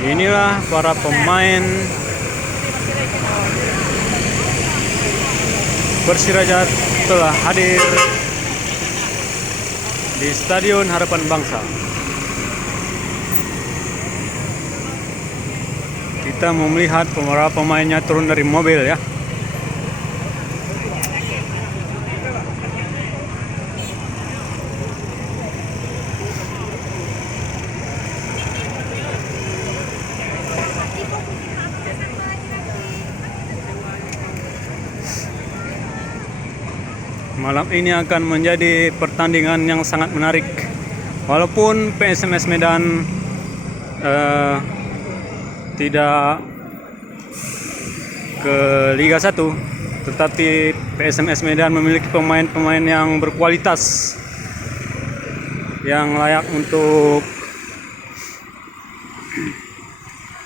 Inilah para pemain Persiraja telah hadir di Stadion Harapan Bangsa. Kita mau melihat para pemainnya turun dari mobil ya. Malam ini akan menjadi pertandingan yang sangat menarik. Walaupun PSMS Medan tidak ke Liga 1, tetapi PSMS Medan memiliki pemain-pemain yang berkualitas, yang layak untuk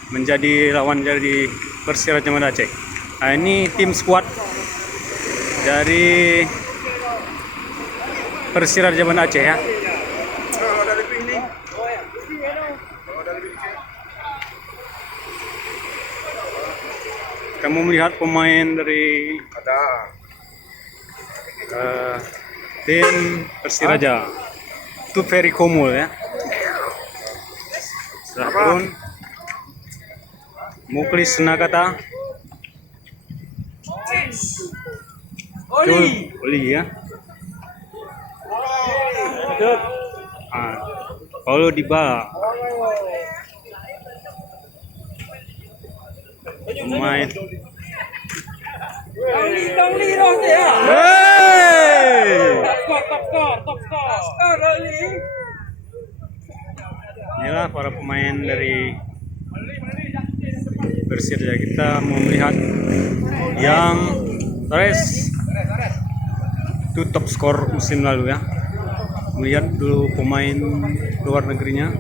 menjadi lawan dari Persiraja Jaman Aceh. Nah, ini tim squad dari Persiraja Jaman Aceh ya. Kamu melihat pemain dari tim Persiraja. Itu Ferry Komul ya. Setelah turun Muklis Nagata. Oli ya. Paulo Dybala. Pemain. Inilah para pemain dari Persiraja. Kita mau melihat yang Torres itu top skor musim lalu ya. Melihat dulu pemain luar negerinya.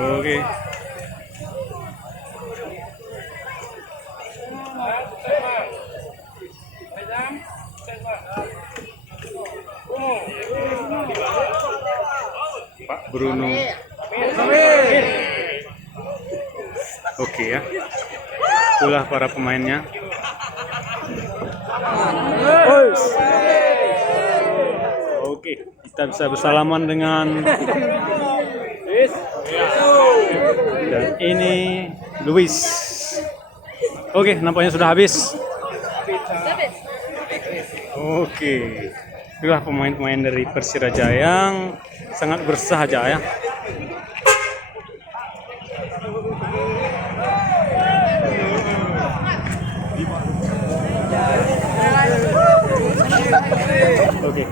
Oke. Pak Bruno. Oke ya. Itulah para pemainnya. Oke, kita bisa bersalaman dengan dan ini Luis. Oke, nampaknya sudah habis. Oke, itulah pemain-pemain dari Persiraja yang sangat bersahaja ya. Oke.